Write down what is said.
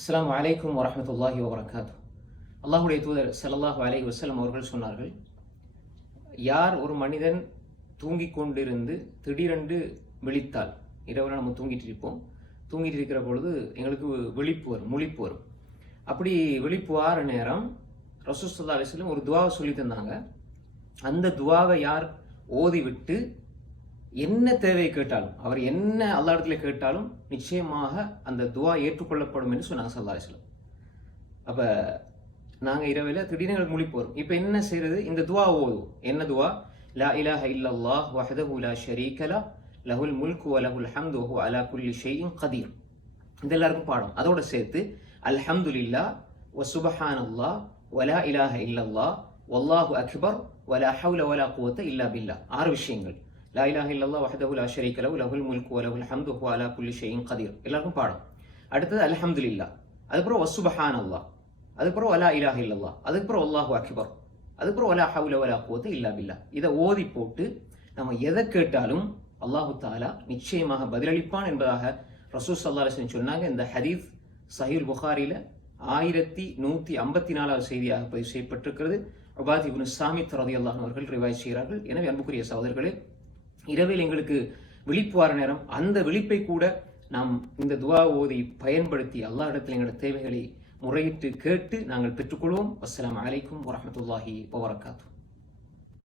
அஸ்ஸலாமு அலைக்கும் வரஹ்மத்துல்லாஹி வபரகாத்து. அல்லாஹுடைய தூதர் ஸல்லல்லாஹு அலைஹி வஸல்லம் அவர்கள் சொன்னார்கள், யார் ஒரு மனிதன் தூங்கிக் கொண்டிருந்து திடீரென்று விழித்தால், இரவில் நம்ம தூங்கிட்டு இருப்போம், தூங்கிட்டு இருக்கிற பொழுது எங்களுக்கு முழிப்பு வரும். அப்படி விழிப்பு வார நேரம் ரசூல் ஸல்லல்லாஹு அலைஹி வஸல்லம் ஒரு துவாவை சொல்லி தந்தாங்க. அந்த துவாவை யார் ஓதிவிட்டு என்ன தேவையை கேட்டாலும், அவர் என்ன அல்லாஹ் இடத்துல கேட்டாலும் நிச்சயமாக அந்த துவா ஏற்றுக்கொள்ளப்படும் என்று சொன்னாங்க ஸல்லல்லாஹு அலைஹி வஸல்லம். அப்போ நாங்கள் இரவில் திடீர்னு எங்களுக்கு முழிப்பு வரும். இப்போ என்ன செய்யறது? இந்த துவா ஓதுவோம். என்ன துவா? லா இலாஹ இல்லல்லாஹ் வஹ்தஹு லா ஷரீக லஹ் லஹுல் முல்கு வ லஹுல் ஹம்து வ ஹுவ அலா குல்லி ஷைஇன் கதீர். இது எல்லாருக்கும் பாடம். அதோட சேர்த்து அல்ஹம்துலில்லாஹ் வ சுப்ஹானல்லாஹ் வ லா இலாஹ இல்லல்லாஹ் வல்லாஹு அக்பர் வ லா ஹவ்ல வ லா குவத்த இல்லா பில்லாஹ். 6 விஷயங்கள். லா இலாஹ இல்லல்லாஹ் வஹ்தஹு லா ஷரீக லஹ் லஹுல் முல்கு வ லஹுல் ஹம்து வ ஹுவ அலா குல்லி ஷைஇன் கதீர். எல்லாருக்கும் பாடம். அடுத்தது அல்ஹம்துலில்லாஹ், அதுக்கப்புறம் வ சுப்ஹானல்லாஹ், அதுக்கப்புறம் வலா இலாஹ இல்லல்லாஹ், அதுக்கப்புறம் அல்லாஹு அக்பர், அதுக்கப்புறம் வலா ஹவ்ல வலா குவத்த இல்லா பில்லாஹ். இதை ஓதி போட்டு நம்ம எதை கேட்டாலும் அல்லாஹு தஆலா நிச்சயமாக பதிலளிப்பான் என்பதாக ரசூல் ஸல்லல்லாஹு அலைஹி வஸல்லம் சொன்னாங்க. இந்த ஹதீஸ் சஹீஹ் புகாரில 1154வது செய்தியாக பதிவு செய்யப்பட்டிருக்கிறது. உபாத் இப்னு ஸாமித் ரலியல்லாஹு அன்ஹு அவர்கள் ரிவாயத் செய்கிறார்கள். எனவே அன்புக்குரிய சகோதரர்களே, இரவில் எங்களுக்கு விழிப்பு வர நேரம், அந்த விழிப்பை கூட நாம் இந்த துவா ஓதி பயன்படுத்தி அல்லாஹ் இடத்தில் எங்களுடைய தேவைகளை முறையிட்டு கேட்டு நாங்கள் பெற்றுக்கொள்வோம். அஸ்ஸலாமு அலைக்கும் வரஹ்மத்துல்லாஹி வபரகாத்துஹு.